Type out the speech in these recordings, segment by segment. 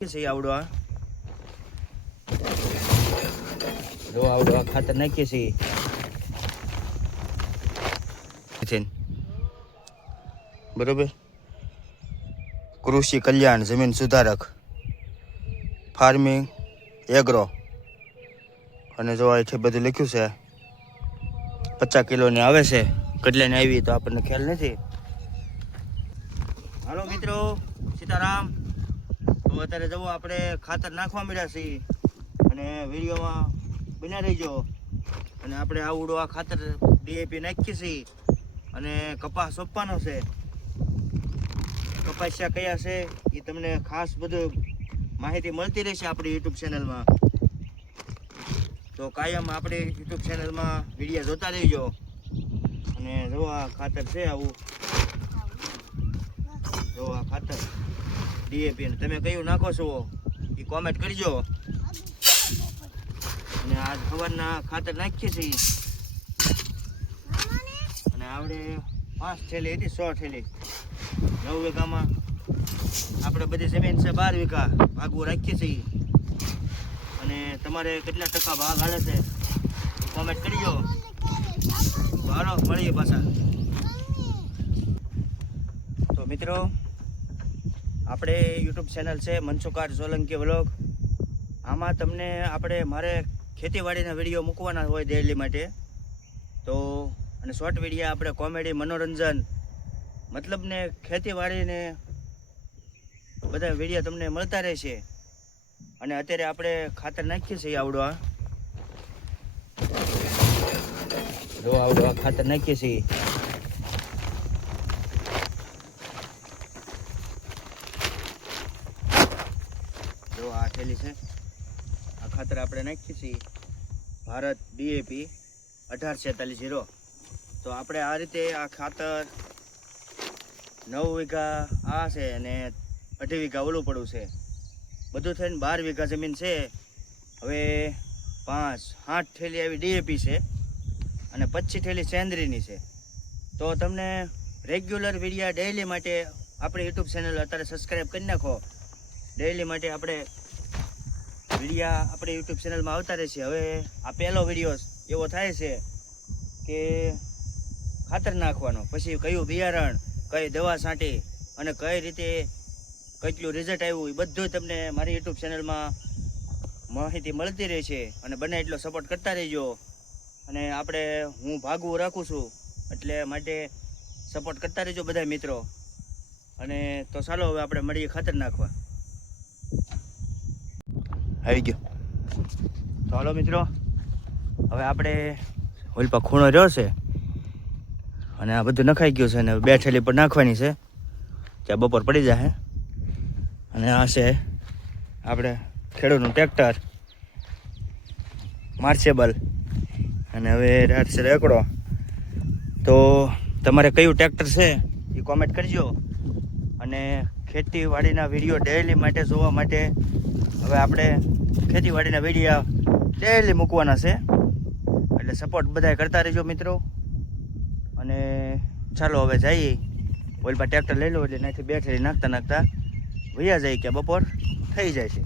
સહી આવડો આ જો આવડો આ ખાતર નાખીએ છીએ બરોબર. કૃષિ કલ્યાણ જમીન સુધારક ફાર્મિંગ એગ્રો અને જો અહીંથી બધું લખ્યું છે 50 કિલોની આવે છે. કેટલાની આવી તો આપણને ખ્યાલ નથી. હાલો મિત્રો, સીતારામ. તો અત્યારે જવો આપણે ખાતર નાખવા મળ્યા છીએ અને વિડીયોમાં બન્યા રહીજો. અને આપણે આવડો આ ખાતર ડીએપી નાખીએ છીએ અને કપાસ સોંપવાનો છે. કપાસિયા કયા છે એ તમને ખાસ બધું માહિતી મળતી રહેશે આપણી યુટ્યુબ ચેનલમાં. તો કાયમ આપણી યુટ્યુબ ચેનલમાં વિડીયો જોતા રહેજો. અને જો આ ખાતર છે આવું, જો આ ખાતર ડીએપી તમે કયું નાખો છો એ કોમેન્ટ કરજો. અને આજ સવારના ખાતર નાખીએ છીએ અને આવડે 5 થેલી હતી, 100 થેલી 9 વીઘામાં આપણે બધી જમીન છે 12 વીઘા ભાગવું રાખીએ છીએ. અને તમારે કેટલા ટકા ભાગ હાલે છે કોમેન્ટ કરજો. હાલો મળીએ પાછા. તો મિત્રો, આપણે યુટ્યુબ ચેનલ છે મનસુકાર સોલંકી વ્લોગ. આમાં તમને મારે ખેતીવાડીના વિડીયો મૂકવાના હોય ડેઈલી માટે. તો અને શોર્ટ વિડીયો આપણે કોમેડી મનોરંજન મતલબ ને ખેતીવાડીને બધા વિડીયો તમને મળતા રહેશે. અને અત્યારે આપણે ખાતર નાખીએ છીએ આવડો આ ખાતર નાખીએ છીએ. જો આ થેલી છે, આ ખાતર આપણે નાખીએ છીએ ભારત ડીએપી 1846 તો આપણે આ રીતે આ ખાતર 9 વીઘા આ છે અને 2.5 વીઘા ઓલું પડવું છે. બધું થઈને 12 વીઘા જમીન છે. હવે 5-8 થેલી આવી ડીએપી છે અને 25 થેલી સેન્દ્રીની છે. તો તમને રેગ્યુલર વિડીયા ડેઈલી માટે આપણી યુટ્યુબ ચેનલ અત્યારે સબસ્ક્રાઈબ કરી નાખો. ડેઈલી માટે આપણે વિડીયા આપણી યુટ્યુબ ચેનલમાં આવતા રહેશે. હવે આ પહેલો વિડીયો એવો થાય છે કે ખાતર નાખવાનો, પછી કયું બિયારણ, કઈ દવા છાંટી અને કઈ રીતે કેટલું રિઝલ્ટ આવ્યું એ બધું તમને મારી યુટ્યુબ ચેનલમાં માહિતી મળતી રહેશે. અને બને એટલો સપોર્ટ કરતા રહેજો. અને હું ભાગવું રાખું છું એટલે માટે સપોર્ટ કરતા રહેજો બધા મિત્રો. અને તો ચાલો હવે આપણે મળીએ ખાતર નાખવા. આવી ગયો. તો હાલો મિત્રો, હવે આપણે ઓલપા ખૂણો રહ્યો છે અને આ બધું નખાઈ ગયું છે અને 2 થેલી પર નાખવાની છે. ત્યાં બપોર પડી જાય. અને આ છે આપણે ખેડૂતનું ટ્રેક્ટર માર્ચેબલ. અને હવે રાત છે રેકડો. તો તમારે કયું ટ્રેક્ટર છે એ કોમેન્ટ કરજો. અને ખેતીવાડીના વિડીયો ડેઈલી માટે જોવા માટે હવે આપણે ખેતીવાડીના વિડીયો ડેઈલી મૂકવાના છે. એટલે સપોર્ટ બધાય કરતા રહેજો મિત્રો. અને ચાલો હવે જઈએ. ઓલપા ટ્રેક્ટર લઈ લો એટલે ત્યાંથી 2 થેલી નાખતા વૈયા જાય કે બપોર થઈ જાય છે.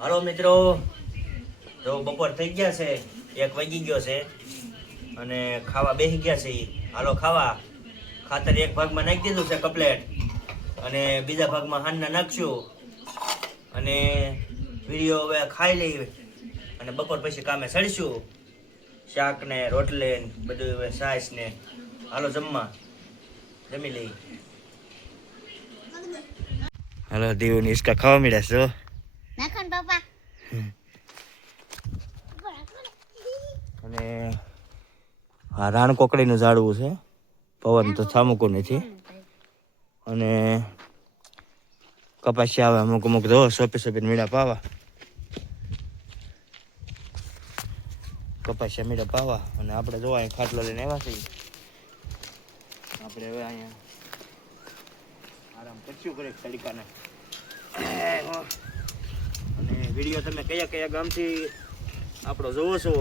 હાલો મિત્રો, તો બપોર થઈ ગયા છે, 1 વાગી ગયો છે અને ખાવા બેસી ગયા છે. હાલો ખાવા. ખાતર એક ભાગમાં નાખી દીધું છે કમ્પ્લેટ અને બીજા ભાગમાં હાંજના નાખશું. અને વિડીયો હવે ખાઈ લઈ અને બપોર પછી કામે ચડશું. શાક ને રોટલી ને બધું હવે છાશ ને. હાલો જમી લઈ. હાલો દીવની ઈસકા ખાવા મળ્યા છો. અને આ રાણ કોકડીનું ઝાડવું છે. પવન તો થામુકું નથી. અને કપાસિયા આવે અમુક જો સોંપી મીડા પાવા. કપાસિયા મીડા પાવા અને આપણે જોવા અહીં ખાટલો લઈને આવ્યા છીએ. આપણે હવે અહીંયા આરામ કરશું ઘરે તડકાને. અને વિડીયો તમે કયા કયા ગામથી આપણો જોવો છો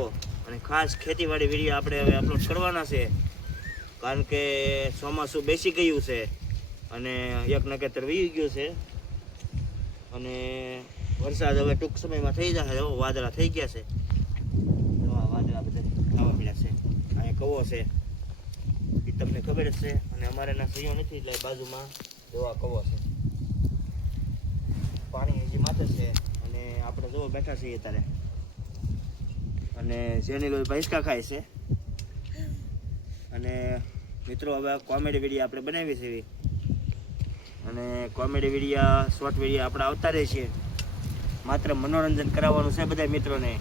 અને ખાસ ખેતીવાડી વિડીયો આપણે હવે અપલોડ કરવાના છે, કારણ કે ચોમાસું બેસી ગયું છે અને એક નકેતર વી ગયું છે અને વરસાદ હવે ટૂંક સમયમાં થઈ જશે. વાદળા થઈ ગયા છે, તો આ વાદળા બધા ખાવા મળ્યા છે. અહીંયા કવો છે એ તમને ખબર જ છે અને અમારે એના સહીઓ નથી એટલે બાજુમાં જોવા કવો છે. પાણી હજી માથે છે અને આપણે જોવા બેઠા છીએ અત્યારે અને જેની કોઈ ભૈંસકા ખાય છે. અને મિત્રો હવે કોમેડી વિડીયો આપણે બનાવી છે અને કોમેડી વિડીયો શોર્ટ વિડીયો આપણે આવતા રહે છે. માત્ર મનોરંજન કરાવવાનું છે બધા મિત્રોને,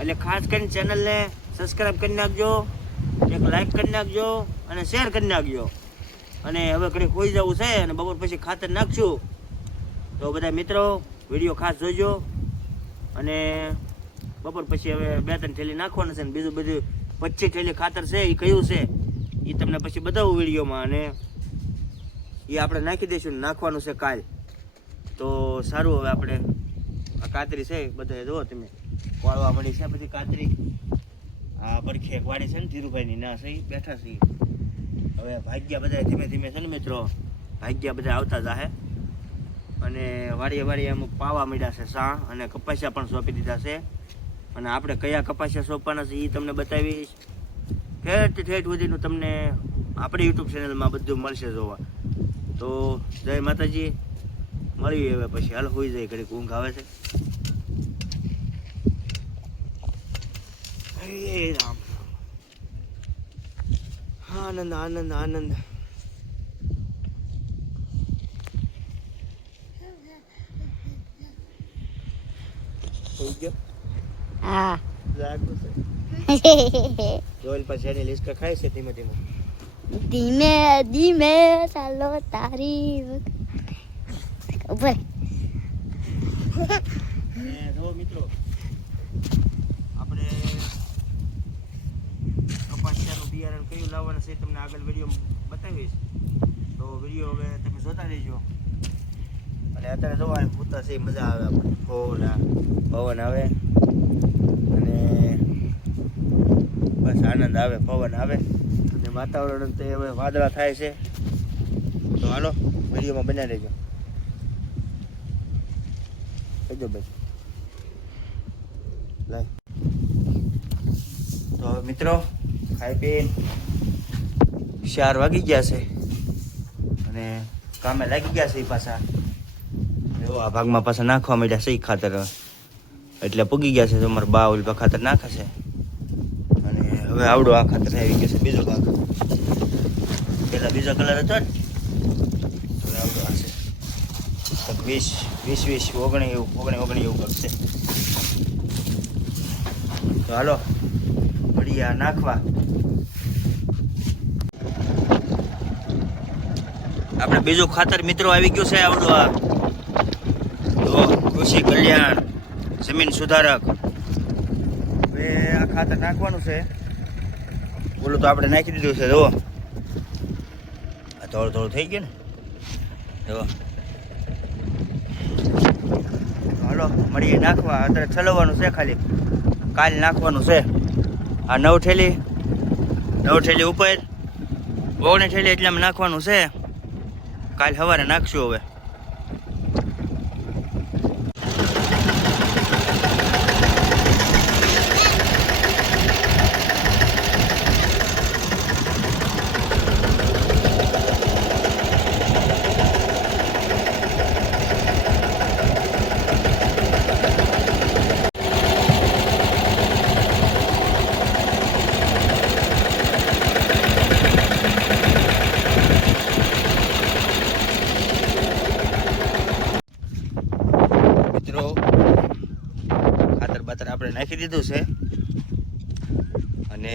એટલે ખાસ કરીને ચેનલને સબસ્ક્રાઈબ કરી નાખજો, એક લાઈક કરી નાખજો અને શેર કરી નાખજો. અને હવે ઘરે ખોઈ જવું છે અને બપોર પછી ખાતર નાખશું, તો બધા મિત્રો વિડીયો ખાસ જોજો. અને બપોર પછી હવે 2-3 થેલી નાખવાનું છે ને બીજું બધું 25 થેલી ખાતર છે એ કયું છે એ તમને પછી બતાવું વિડીયોમાં. અને એ આપણે નાખી દઈશું, નાખવાનું છે કાલ. તો સારું, હવે આપણે આ કાતરી છે બધા જુઓ તમે વાળવા મળી છે બધી કાતરી. આ પડખે એક વાડી છે ને ધીરુભાઈની ના સહી બેઠા છીએ. હવે ભાગ્યા બધા ધીમે ધીમે છે ને મિત્રો, ભાગ્યા બધા આવતા જાહે અને વાડીએ વાડીએ અમુક પાવા મળ્યા છે સા અને કપાસિયા પણ સોંપી દીધા છે. અને આપણે કયા કપાસિયા સોંપવાના છે એ તમને બતાવીશ. ઠેઠ સુધીનું તમને આપણી યુટ્યુબ ચેનલમાં બધું મળશે જોવા. તો જય માતાજી, મળીએ હવે પછી. હાલ હોઈ જાય, ઘડીક ઊંઘ આવે છે. હરે રામ, આનંદ આનંદ આનંદ. થઈ ગયો? હા. લાગુ છે. જોઈલ પછી એની લિસ્ટ ખાય છે ધીમે ધીમે. ધીમે ધીમે ચાલો તારી ઉપર. જો મિત્રો આપણે કપાસિયાનું બિયારણ કયું લાવવાનું છે તમને આગળ વિડીયો બતાવીશ, તો વિડીયો હવે તમે જોતા રહેજો. અને અત્યારે જોવા પૂતા છે, મજા આવે આપણે. પવન આવે અને બસ આનંદ આવે, પવન આવે અને વાતાવરણ તે હવે વાદળા થાય છે. તો હાલો વિડીયોમાં બનાવી રહેજો. કહેજો ભાઈ લાય. તો હવે મિત્રો ખાઈ પી 4 વાગી ગયા છે અને કામે લાગી ગયા છે. પાછા જો આ ભાગમાં પાછા નાખવા માંડ્યા છે ખાતર, એટલે પૂગી ગયા છે. તો અમારા બા ઓલ ખાતર નાખે છે અને હવે આવડો આ ખાતર આવી ગયો છે બીજો ભાગ. પેલા બીજો કલર હતો ને, હવે આવડો આ છે. 20 19 એવું કરશે. તો હાલો મળીએ આ નાખવા. આપણે બીજું ખાતર મિત્રો આવી ગયું છે આવડું. આ જો કૃષિ કલ્યાણ જમીન સુધારક. હવે આ ખાતર નાખવાનું છે. બોલું તો આપણે નાખી દીધું છે. જુઓ આ થોડું થોડું થઈ ગયું ને. જુઓ હાલો મળીએ નાખવા. અત્યારે ચલાવવાનું છે ખાલી, કાલ નાખવાનું છે. આ 9 થેલી ઉપર 19 થેલી એટલામાં નાખવાનું છે. કાલ સવારે નાખશું. હવે ખાતર આપણે નાખી દીધું છે અને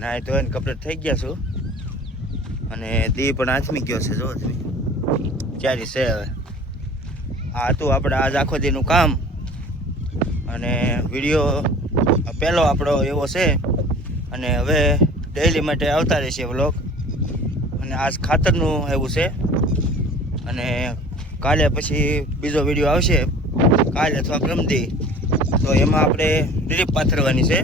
નાહી ધોઈને કપડાં થઈ ગયા છું અને દી પણ આથમી ગયો છે. જો તમે ક્યારે છે. હવે આ હતું આપણે આજ આખો દીનું કામ અને વિડીયો આ પહેલો આપણો એવો છે અને હવે ડેઈલી માટે આવતા રહેશે વ્લોગ. અને આજ ખાતરનું એવું છે અને કાલે પછી બીજો વિડીયો આવશે કાલે અથવા પરમદી. તો એમાં આપણે ડ્રીપ પાથરવાની છે.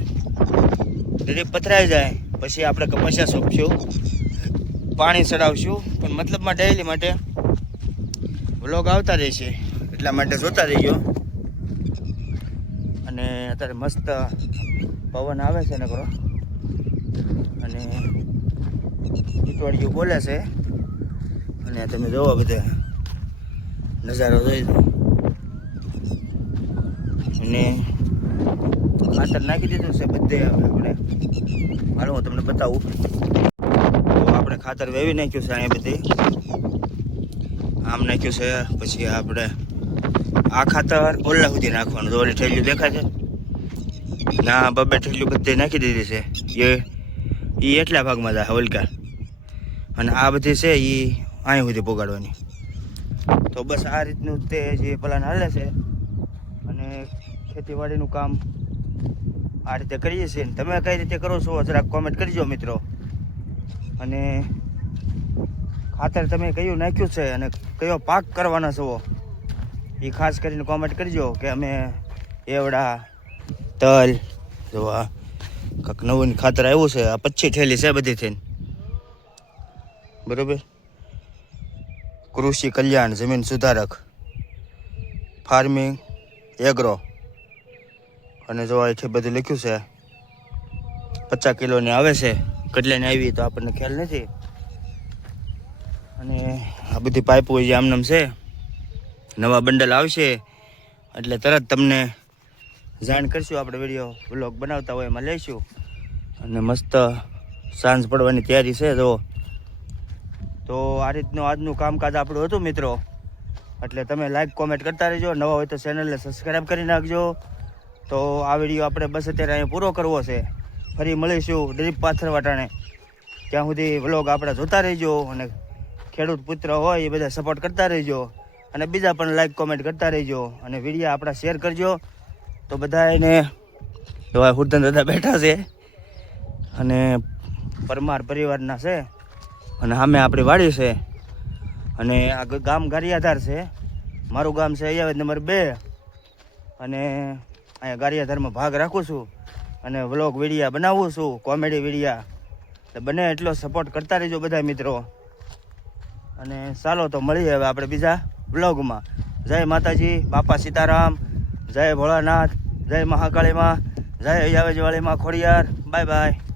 ડ્રીપ પથરાઈ જાય પછી આપણે કપાસિયા સોંપશું, પાણી ચડાવશું. પણ મતલબમાં ડેઈલી માટે વ્લોગ આવતા રહેશે એટલા માટે જોતા રહીજો. અને અત્યારે મસ્ત પવન આવે છે નકરો અને ઈટવાડિયું બોલે છે. અને તમે જોવો બધા નજારો જોઈ દો. અને ખાતર નાખી દીધું છે બધે. આપણે હાલો હું તમને બતાવું. તો આપણે ખાતર વેવી નાખ્યું છે અહીંયા બધી. આમ નાખ્યું છે. પછી આપણે આ ખાતર ઓલા સુધી નાખવાનું. તો ઓલી ઠેલીઓ દેખાય છે ના, બબે ઠેલીઓ બધી નાખી દીધી છે. એ એટલા ભાગમાં જાય હલકા. અને આ બધી છે એ અહીં સુધી પોગાડવાની. તો બસ આ રીતનું તે જે પ્લાન હાલે છે. અને ખેતીવાડીનું કામ આ રીતે કરીએ છીએ. તમે કઈ રીતે કરો છો જરાક કોમેન્ટ કરજો મિત્રો. અને ખાતર તમે કયું નાખ્યું છે અને કયો પાક કરવાના છો એ ખાસ કરીને કોમેન્ટ કરજો. કે અમે એવડા તલ જો આ કંઈક નવું ખાતર આવ્યું છે. આ 25 થેલી છે બધી થઈને, બરોબર. કૃષિ કલ્યાણ જમીન સુધારક ફાર્મિંગ એગ્રો. અને જો અહીંથી બધું લખ્યું છે 50 કિલોની આવે છે. કેટલાની આવી તો આપણને ખ્યાલ નથી. અને આ બધી પાઇપો જે આમનામ છે. નવા બંડલ આવશે એટલે તરત તમને જાણ કરશું. આપણે વિડીયો વ્લોગ બનાવતા હોય એમાં લઈશું. અને મસ્ત સાંજ પડવાની તૈયારી છે જો. તો આ રીતનું આજનું કામકાજ આપણું હતું મિત્રો. એટલે તમે લાઈક કોમેન્ટ કરતા રહેજો. નવા હોય તો ચેનલને સબસ્ક્રાઈબ કરી નાખજો. તો આ વિડીયો આપણે બસ અત્યારે અહીંયા પૂરો કરવો છે. ફરી મળીશું ડ્રીપ પાથરવા ટાણે. ત્યાં સુધી વ્લોગ આપણે જોતા રહેજો. અને ખેડૂત પુત્ર હોય એ બધા સપોર્ટ કરતા રહેજો. અને બીજા પણ લાઈક કોમેન્ટ કરતા રહેજો. અને વિડીયો આપણા શેર કરજો. તો બધા એને હુરધન દાદા બેઠા છે અને પરમાર પરિવારના છે. અને સામે આપણી વાડી છે. અને આ ગામ ગારિયાધાર છે. મારું ગામ છે અહીંયા નંબર 2. અને અહીંયા ગારિયાધારમાં ભાગ રાખું છું. અને વ્લોગ વિડીયા બનાવું છું, કોમેડી વિડીયા. એટલે બને એટલો સપોર્ટ કરતા રહેજો બધા મિત્રો. અને ચાલો તો મળીએ હવે આપણે બીજા વ્લોગમાં. જય માતાજી, બાપા સીતારામ, જય ભોળાનાથ, જય મહાકાળીમાં, જય યાવેજવાળીમાં ખોડિયાર. Bye bye.